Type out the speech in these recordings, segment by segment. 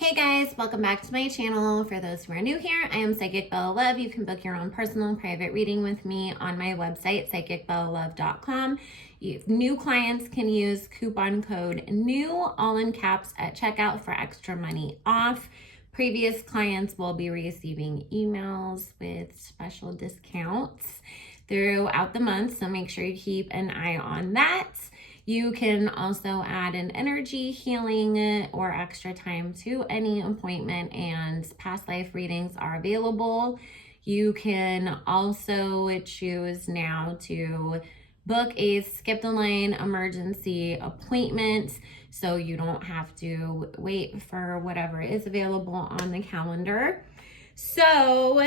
Hey guys, welcome back to my channel. For those who are new here, I am Psychic Bella Love. You can book your own personal and private reading with me on my website, psychicbellalove.com. New clients can use coupon code NEW, all in caps, at checkout for extra money off. Previous clients will be receiving emails with special discounts throughout the month, so make sure you keep an eye on that. You can also add an energy healing or extra time to any appointment, and past life readings are available. You can also choose now to book a skip the line emergency appointment, so you don't have to wait for whatever is available on the calendar. So,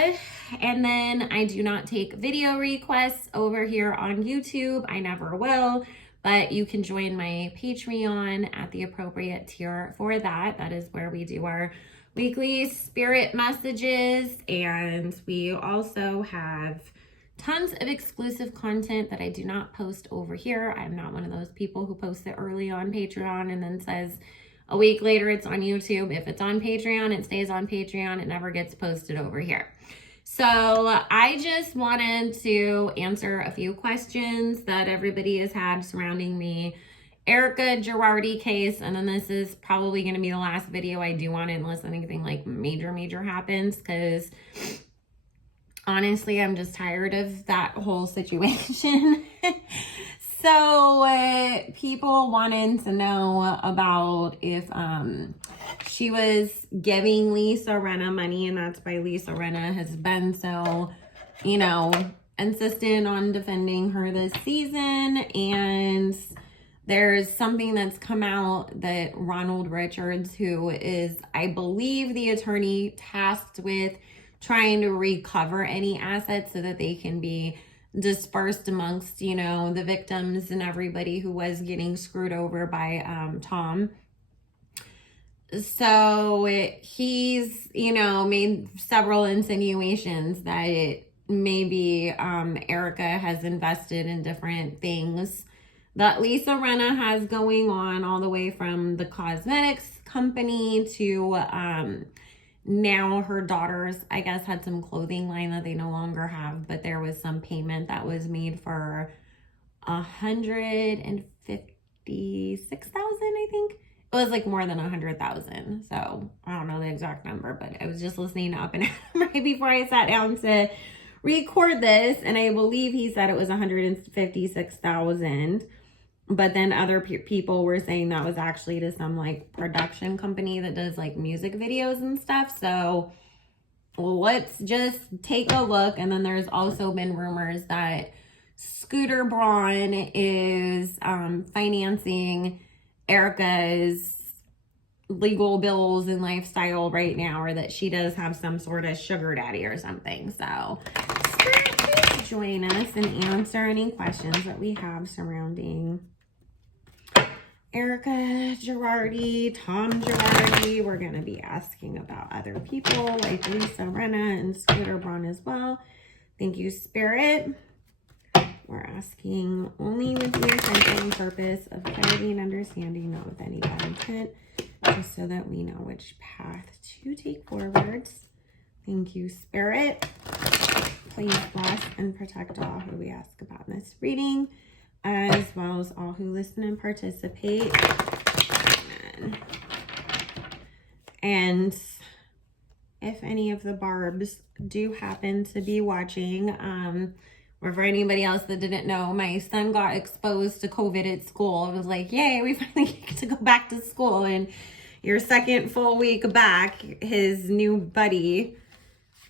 and then I do not take video requests over here on YouTube. I never will. But you can join my Patreon at the appropriate tier for that. That is where we do our weekly spirit messages. And we also have tons of exclusive content that I do not post over here. I'm not one of those people who posts it early on Patreon and then says a week later it's on YouTube. If it's on Patreon, it stays on Patreon. It never gets posted over here. So I just wanted to answer a few questions that everybody has had surrounding the Erika Girardi case. And then this is probably going to be the last video I do on it unless anything like major happens, because honestly, I'm just tired of that whole situation. So people wanted to know about if she was giving Lisa Rinna money, and that's why Lisa Rinna has been so, insistent on defending her this season. And there's something that's come out that Ronald Richards, who is, I believe, the attorney tasked with trying to recover any assets so that they can be dispersed amongst, the victims and everybody who was getting screwed over by Tom. So he's, made several insinuations that maybe Erika has invested in different things that Lisa Rinna has going on, all the way from the cosmetics company to now her daughters, I guess, had some clothing line that they no longer have, but there was some payment that was made for $156,000, I think. It was like more than 100,000. So I don't know the exact number, but I was just listening up and right before I sat down to record this, and I believe he said it was 156,000. But then other people were saying that was actually to some like production company that does like music videos and stuff. So let's just take a look. And then there's also been rumors that Scooter Braun is financing Erika's legal bills and lifestyle right now, or that she does have some sort of sugar daddy or something. So please join us and answer any questions that we have surrounding Erika Girardi, Tom Girardi. We're going to be asking about other people like Lisa Rinna and Scooter Braun as well. Thank you, Spirit. We're asking only with the intention and purpose of clarity and understanding, not with any bad intent, just so that we know which path to take forwards. Thank you, Spirit. Please bless and protect all who we ask about in this reading, as well as all who listen and participate. Amen. And if any of the Barbs do happen to be watching, or for anybody else that didn't know, my son got exposed to COVID at school. I was like, yay, we finally get to go back to school. And your second full week back, his new buddy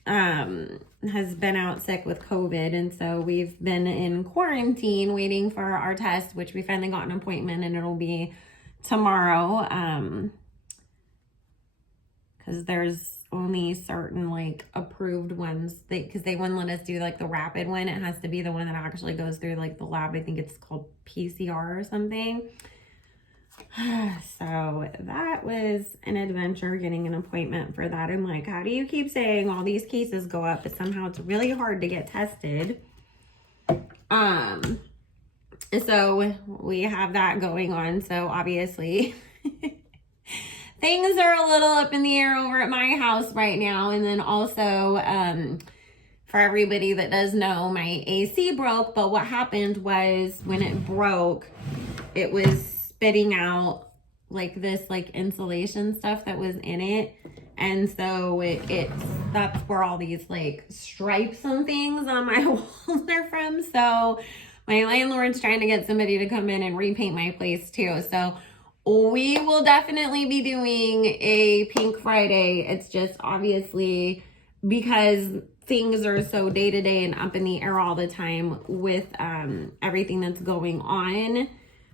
has been out sick with COVID. And so we've been in quarantine waiting for our test, which we finally got an appointment, and it'll be tomorrow. Because there's only certain like approved ones, because they wouldn't let us do like the rapid one. It has to be the one that actually goes through like the lab. I think it's called PCR or something. So that was an adventure, getting an appointment for that. I'm like, how do you keep saying all these cases go up, but somehow it's really hard to get tested? So we have that going on. So obviously things are a little up in the air over at my house right now. And then also, for everybody that does know, my AC broke. But what happened was when it broke, it was spitting out like this like insulation stuff that was in it. And so that's where all these like stripes and things on my walls are from. So my landlord's trying to get somebody to come in and repaint my place too. So we will definitely be doing a Pink Friday. It's just obviously because things are so day to day and up in the air all the time with everything that's going on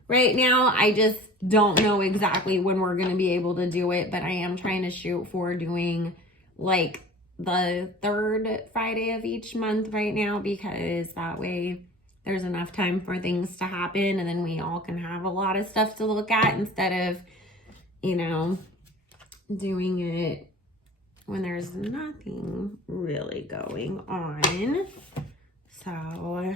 right now. I just don't know exactly when we're going to be able to do it, but I am trying to shoot for doing like the third Friday of each month right now, because that way there's enough time for things to happen and then we all can have a lot of stuff to look at instead of, you know, doing it when there's nothing really going on. So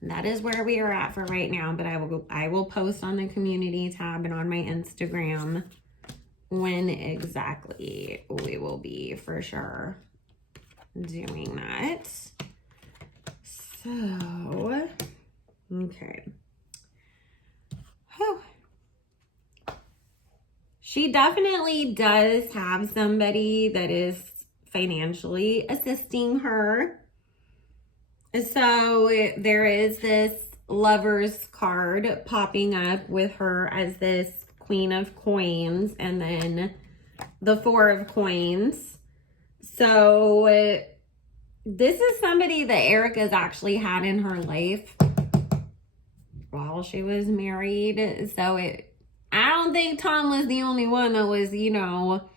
that is where we are at for right now, but I will post on the community tab and on my Instagram when exactly we will be for sure doing that. So, okay. Whew. She definitely does have somebody that is financially assisting her. So there is this lover's card popping up with her as this Queen of Coins and then the Four of Coins. So this is somebody that Erika's actually had in her life while she was married. So I don't think Tom was the only one that was, you know,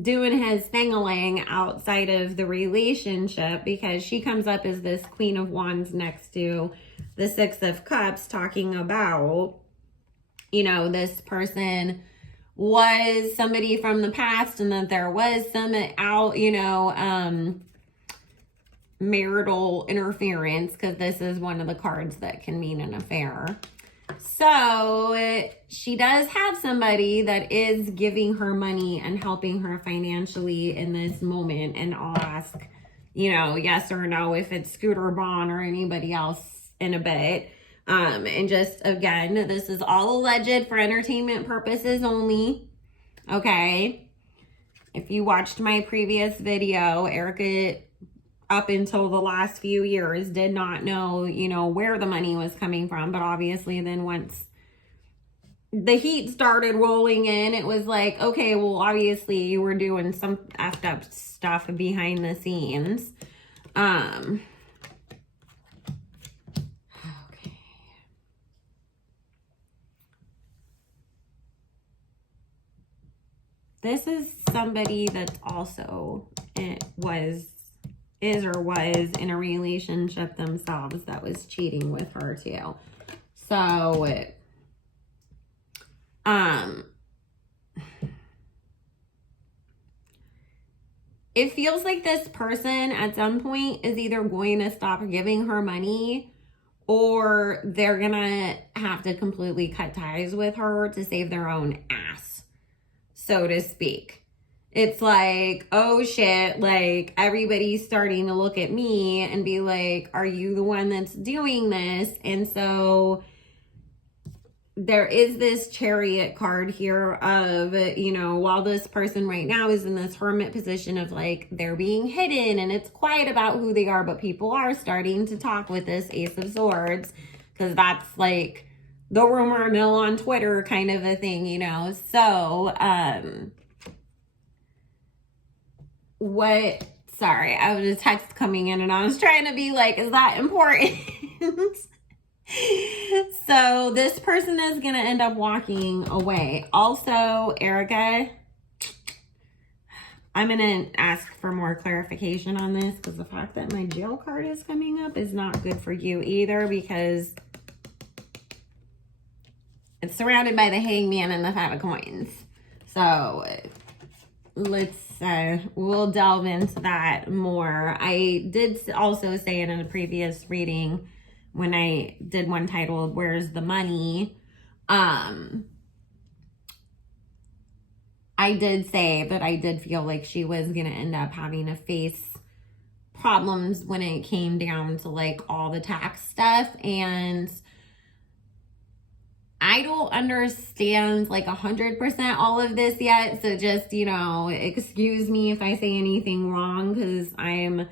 doing his thing-a-lang outside of the relationship, because she comes up as this Queen of Wands next to the Six of Cups, talking about, you know, this person was somebody from the past and that there was some marital interference, because this is one of the cards that can mean an affair. So she does have somebody that is giving her money and helping her financially in this moment. And I'll ask, you know, yes or no if it's Scooter Braun or anybody else in a bit. And just, again, this is all alleged for entertainment purposes only. Okay. If you watched my previous video, Erika, up until the last few years, did not know, you know, where the money was coming from. But obviously then once the heat started rolling in, it was like, okay, well, obviously you were doing some effed up stuff behind the scenes. Okay. This is somebody that's also was in a relationship themselves that was cheating with her too. So, it feels like this person at some point is either going to stop giving her money or they're gonna have to completely cut ties with her to save their own ass, so to speak. It's like, oh shit, like everybody's starting to look at me and be like, are you the one that's doing this? And so there is this Chariot card here of, you know, while this person right now is in this hermit position of like, they're being hidden and it's quiet about who they are, but people are starting to talk with this Ace of Swords, because that's like the rumor mill on Twitter kind of a thing, you know? So, sorry, I was a text coming in and I was trying to be like, is that important? So this person is going to end up walking away. Also, Erika, I'm going to ask for more clarification on this, because the fact that my jail card is coming up is not good for you either, because it's surrounded by the Hangman and the Five of Coins. So we'll delve into that more. I did also say it in a previous reading when I did one titled, Where's the Money? I did say that I did feel like she was going to end up having to face problems when it came down to like all the tax stuff. And I don't understand like 100% all of this yet. So just, you know, excuse me if I say anything wrong, because I'm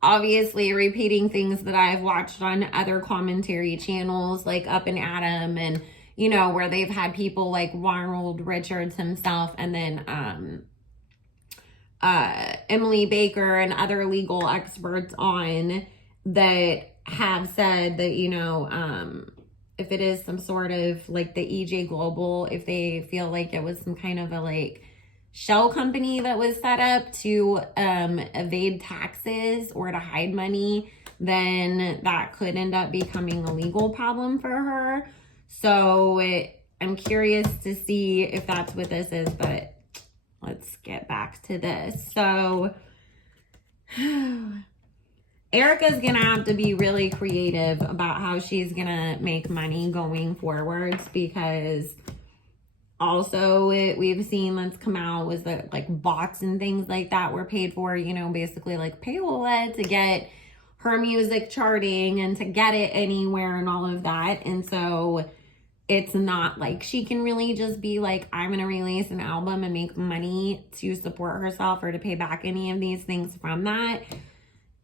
obviously repeating things that I've watched on other commentary channels like Up and Adam, and, you know, where they've had people like Ronald Richards himself, and then Emily Baker and other legal experts on that have said that, you know, if it is some sort of like the EJ Global, if they feel like it was some kind of a like shell company that was set up to evade taxes or to hide money, then that could end up becoming a legal problem for her. So I'm curious to see if that's what this is, but let's get back to this. So Erika's gonna have to be really creative about how she's gonna make money going forwards, because also we've seen that's come out was that like bots and things like that were paid for, you know, basically like payola to get her music charting and to get it anywhere and all of that. And so it's not like she can really just be like, I'm gonna release an album and make money to support herself or to pay back any of these things from that.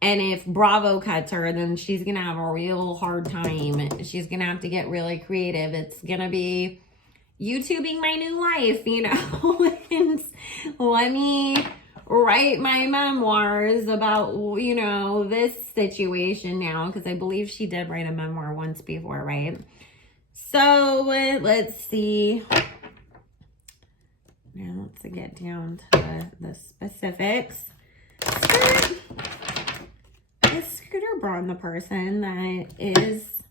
And if Bravo cuts her, then she's going to have a real hard time. She's going to have to get really creative. It's going to be YouTubing my new life, you know. And let me write my memoirs about, you know, this situation now. Because I believe she did write a memoir once before, right? So let's see. Now let's get down to the specifics. Is Scooter Braun the person that is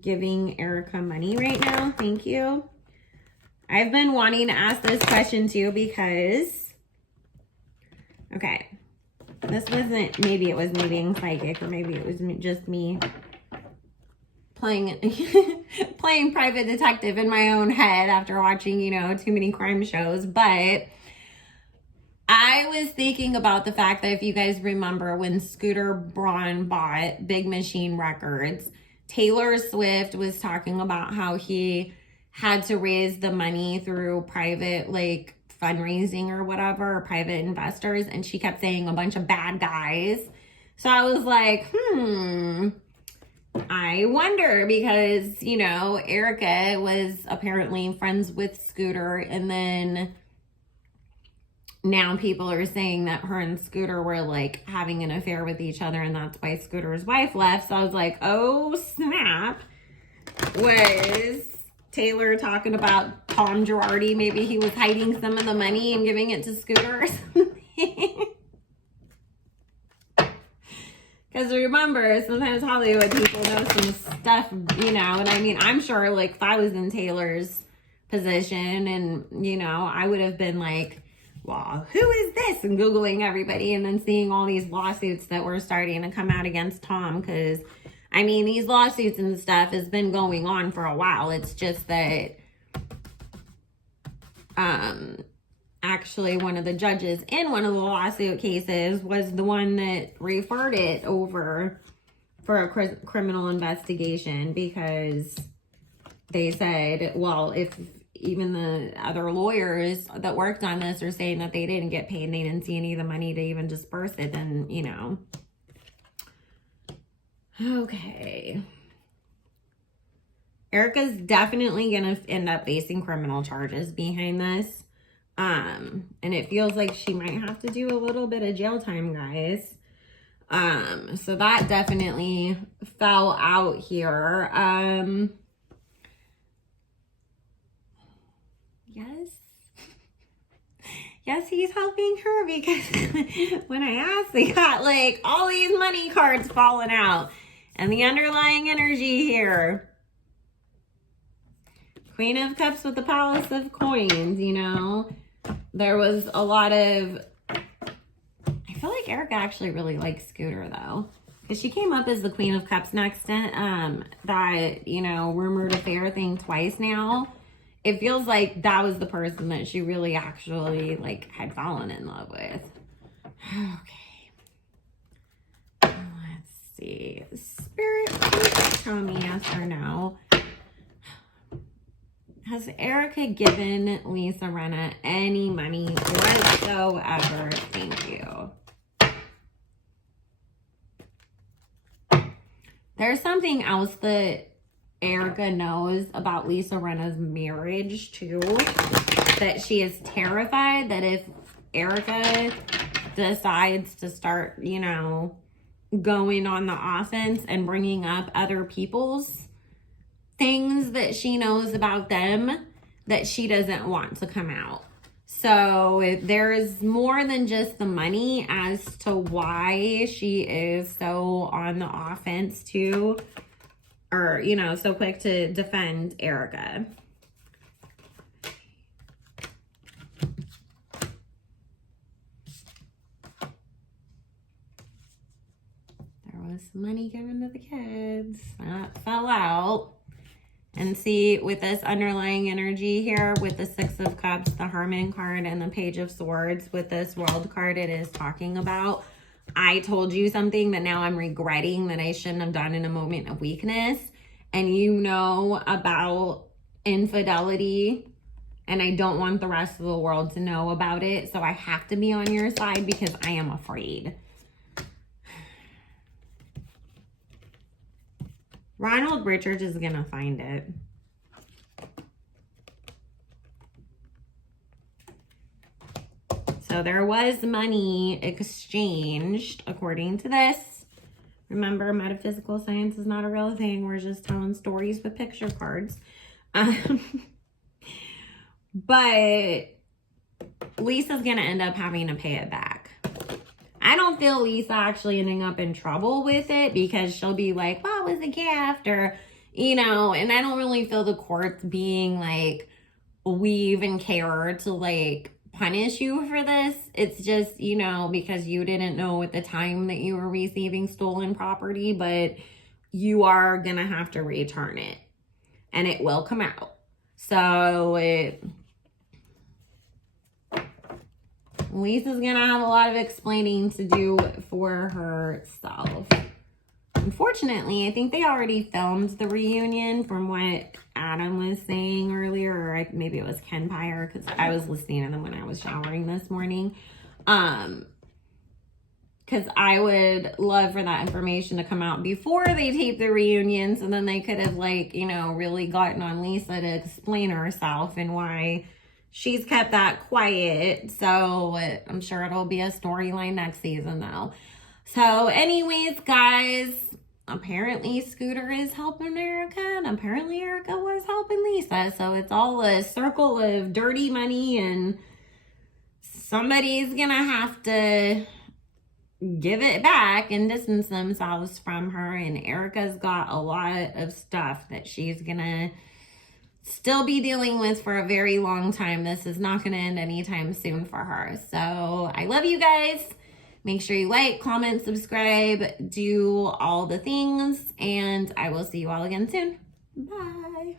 giving Erika money right now? Thank you. I've been wanting to ask this question too because, okay, this wasn't, maybe it was me being psychic, or maybe it was just me playing playing private detective in my own head after watching, you know, too many crime shows, but I was thinking about the fact that if you guys remember when Scooter Braun bought Big Machine Records, Taylor Swift was talking about how he had to raise the money through private like fundraising or whatever, or private investors, and she kept saying a bunch of bad guys. So I was like, I wonder, because, you know, Erika was apparently friends with Scooter, and then now people are saying that her and Scooter were like having an affair with each other, and that's why Scooter's wife left. So I was like, oh snap. Was Taylor talking about Tom Girardi? Maybe he was hiding some of the money and giving it to Scooter or something. Because remember, sometimes Hollywood people know some stuff, you know, and I mean, I'm sure like if I was in Taylor's position and, you know, I would have been like, well, who is this? And Googling everybody, and then seeing all these lawsuits that were starting to come out against Tom. Because, I mean, these lawsuits and stuff has been going on for a while. It's just that actually one of the judges in one of the lawsuit cases was the one that referred it over for a criminal investigation, because they said, well, if even the other lawyers that worked on this are saying that they didn't get paid, they didn't see any of the money to even disperse it, then, you know. Okay. Erika's definitely going to end up facing criminal charges behind this. And it feels like she might have to do a little bit of jail time, guys. So that definitely fell out here. Yes, he's helping her, because when I asked, they got like all these money cards falling out. And the underlying energy here, Queen of Cups with the Palace of Coins, you know. There was a lot of, I feel like Erika actually really likes Scooter though, because she came up as the Queen of Cups next to that, you know, rumored affair thing twice now. it feels like that was the person that she really actually like had fallen in love with. Okay. Let's see. Spirit, please tell me yes or no. Has Erika given Lisa Rinna any money whatsoever? Thank you. There's something else that Erika knows about Lisa Rinna's marriage too, that she is terrified that if Erika decides to start, you know, going on the offense and bringing up other people's things that she knows about them, that she doesn't want to come out. So there is more than just the money as to why she is so on the offense too, or, you know, so quick to defend Erika. There was money given to the kids. That fell out. And see, with this underlying energy here, with the Six of Cups, the Hermit card, and the Page of Swords, with this World card, it is talking about, I told you something that now I'm regretting that I shouldn't have done in a moment of weakness. And you know about infidelity, and I don't want the rest of the world to know about it. So I have to be on your side because I am afraid. Ronald Richards is going to find it. So there was money exchanged according to this. Remember, metaphysical science is not a real thing. We're just telling stories with picture cards. But Lisa's going to end up having to pay it back. I don't feel Lisa actually ending up in trouble with it because she'll be like, well, it was a gift, or, you know, and I don't really feel the courts being like, we even care to like punish you for this. It's just, you know, because you didn't know at the time that you were receiving stolen property, but you are going to have to return it and it will come out. So Lisa's going to have a lot of explaining to do for herself. Unfortunately, I think they already filmed the reunion from what Adam was saying earlier, or maybe it was Ken Pyre, because I was listening to them when I was showering this morning. Because I would love for that information to come out before they tape the reunion, so then they could have, like, you know, really gotten on Lisa to explain herself and why she's kept that quiet. So I'm sure it'll be a storyline next season though. So anyways, guys, apparently Scooter is helping Erika, and apparently Erika was helping Lisa. So it's all a circle of dirty money, and somebody's gonna have to give it back and distance themselves from her. And Erika's got a lot of stuff that she's gonna still be dealing with for a very long time. This is not going to end anytime soon for her. So I love you guys. Make sure you like, comment, subscribe, do all the things, and I will see you all again soon. Bye.